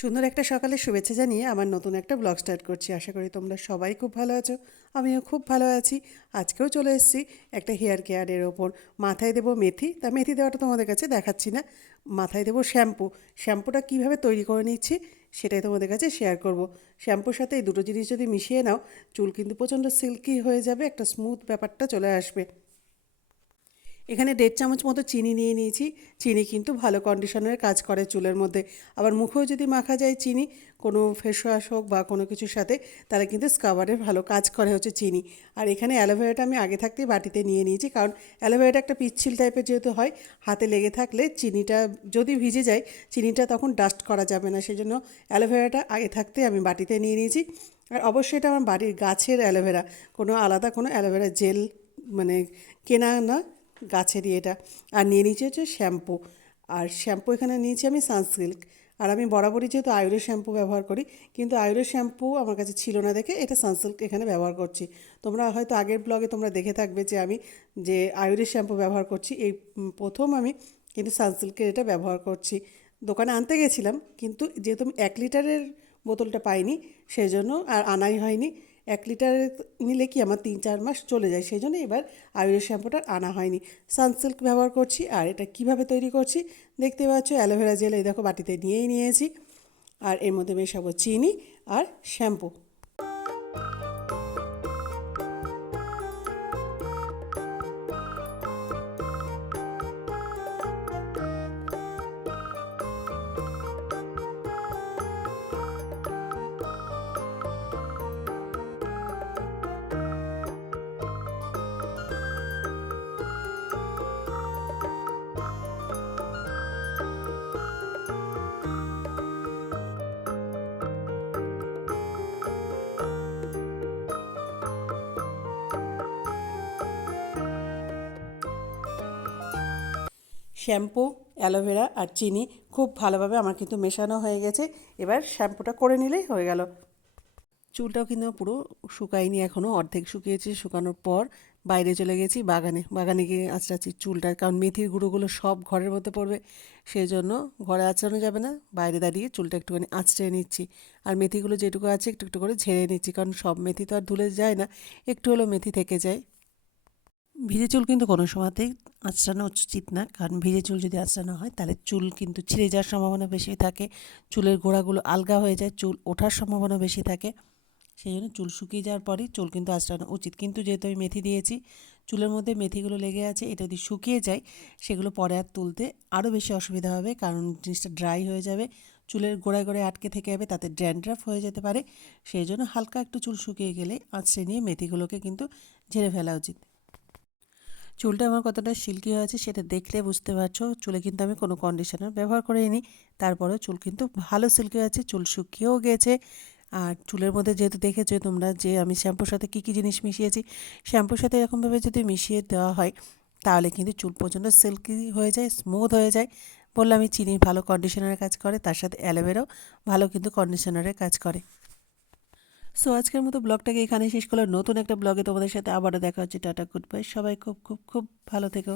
সুন্দর একটা সকালে শুভেচ্ছা জানিয়ে আমার নতুন একটা ব্লগ স্টার্ট করছি। আশা করি তোমরা সবাই খুব ভালো আছো, আমিও খুব ভালো আছি। আজকেও চলে এসেছি একটা হেয়ার কেয়ারের ওপর। মাথায় দেবো মেথি, তা মেথি দেওয়াটা তোমাদের কাছে দেখাচ্ছি না। মাথায় দেবো শ্যাম্পু। শ্যাম্পুটা কীভাবে তৈরি করে নিচ্ছি সেটাই তোমাদের কাছে শেয়ার করব। শ্যাম্পুর সাথে এই দুটো জিনিস যদি মিশিয়ে নাও, চুল কিন্তু প্রচণ্ড সিল্কি হয়ে যাবে, একটা স্মুথ ব্যাপারটা চলে আসবে। এখানে দেড় চামচ মতো চিনি নিয়ে নিয়েছি। চিনি কিন্তু ভালো কন্ডিশনের কাজ করে চুলের মধ্যে। আবার মুখেও যদি মাখা যায় চিনি, কোনো ফেস ওয়াশ হোক বা কোনো কিছুর সাথে, তাহলে কিন্তু স্কাবারের ভালো কাজ করে হচ্ছে চিনি। আর এখানে অ্যালোভেরাটা আমি আগে থাকতেই বাটিতে নিয়ে নিয়েছি, কারণ অ্যালোভেরাটা একটা পিচ্ছিল টাইপের যেহেতু হয়, হাতে লেগে থাকলে চিনিটা যদি ভিজে যায়, চিনিটা তখন ডাস্ট করা যাবে না। সেই জন্য অ্যালোভেরাটা আগে থাকতেই আমি বাটিতে নিয়ে নিয়েছি। আর অবশ্যই এটা আমার বাড়ির গাছের অ্যালোভেরা কোনো আলাদা কোনো অ্যালোভেরা জেল মানে কেনা না। গাছেরই এটা। আর নিয়ে নিয়েছি হচ্ছে শ্যাম্পু। আর শ্যাম্পু এখানে নিয়েছি আমি সানসিল্ক। আর আমি বরাবরই যেহেতু আয়ুরের শ্যাম্পু ব্যবহার করি, কিন্তু আয়ুরের শ্যাম্পু আমার কাছে ছিল না দেখে এটা সানসিল্ক এখানে ব্যবহার করছি। তোমরা হয়তো আগের ব্লগে তোমরা দেখে থাকবে যে আমি যে আয়ুরের শ্যাম্পু ব্যবহার করছি, এই প্রথম আমি কিন্তু সানসিল্কের এটা ব্যবহার করছি। দোকানে আনতে গেছিলাম, কিন্তু যেহেতু আমি এক লিটারের বোতলটা পাইনি সেই জন্য আর আনাই হয়নি। এক লিটার নিলে কি আমার তিন চার মাস চলে যায়? সেই জন্য এবার আয়ুরের শ্যাম্পুটা আনা হয়নি। সানসিল্ক ব্যবহার করছি আর এটা কীভাবে তৈরি করছি? দেখতে পাচ্ছ, অ্যালোভেরা জেল এই দেখো বাটিতে নিয়েই নিয়েছি। আর এর মধ্যে মেশাবো চিনি আর শ্যাম্পু। শ্যাম্পু অ্যালোভেরা আর চিনি খুব ভালোভাবে আমার কিন্তু মেশানো হয়ে গেছে। এবার শ্যাম্পুটা করে নিলেই হয়ে গেল। চুলটাও কিন্তু পুরো শুকায়নি, এখনও অর্ধেক শুকিয়েছে। শুকানোর পর বাইরে চলে গেছি, বাগানে। বাগানে গিয়ে আঁচড়াচ্ছি চুলটার, কারণ মেথির গুঁড়োগুলো সব ঘরের মধ্যে পড়বে। সেই জন্য ঘরে আঁচড়ানো যাবে না, বাইরে দাঁড়িয়ে চুলটা একটুখানি আঁচড়ে নিচ্ছি। আর মেথিগুলো যেটুকু আছে একটু একটু করে ঝেড়ে নিচ্ছি, কারণ সব মেথি তো আর ধুলে যায় না, একটু হলেও মেথি থেকে যায়। ভিজে চুল কিন্তু কোনো সময়তেই আঁচড়ানো উচিত না। কারণ ভিজে চুল যদি আঁচড়ানো হয়, তাহলে চুল কিন্তু ছিঁড়ে যাওয়ার সম্ভাবনা বেশি থাকে। চুলের গোড়াগুলো আলগা হয়ে যায়, চুল ওঠার সম্ভাবনা বেশি থাকে। সেই জন্য চুল শুকিয়ে যাওয়ার পরই চুল কিন্তু আঁচড়ানো উচিত। কিন্তু যেহেতু আমি মেথি দিয়েছি, চুলের মধ্যে মেথিগুলো লেগে আছে, এটা যদি শুকিয়ে যায়, সেগুলো পরে আর তুলতে আরও বেশি অসুবিধা হবে। কারণ জিনিসটা ড্রাই হয়ে যাবে, চুলের গোড়ায় গোড়ায় আটকে থেকে যাবে, তাতে ড্যান্ড্রাফ হয়ে যেতে পারে। সেই জন্য হালকা একটু চুল শুকিয়ে গেলে আঁচড়ে নিয়ে মেথিগুলোকে কিন্তু ঝেড়ে ফেলা উচিত। চুলটা আমার কতটা সিল্কি হয়েছে সেটা দেখলে বুঝতে পারছ। চুলে কিন্তু আমি কোনো কন্ডিশনার ব্যবহার করিনি। তারপরেও চুল কিন্তু ভালো সিল্কি হয়েছে, চুল শুকিয়েও গেছে। আর চুলের মধ্যে যেহেতু দেখেছ তোমরা যে আমি শ্যাম্পুর সাথে কী কী জিনিস মিশিয়েছি, শ্যাম্পুর সাথে এরকমভাবে যদি মিশিয়ে দেওয়া হয়, তাহলে কিন্তু চুল প্রচণ্ড সিল্কি হয়ে যায় স্মুথ হয়ে যায়। বললাম আমি চিনি ভালো কন্ডিশনারের কাজ করে, তার সাথে অ্যালোভেরাও ভালো কিন্তু কন্ডিশনারের কাজ করে। সো আজকের মতো ব্লগটাকে এখানে শেষ করলাম। নতুন একটা ব্লগে তোমাদের সাথে আবারও দেখা হচ্ছে। টাটা গুড বাই সবাই খুব খুব খুব ভালো থেকো।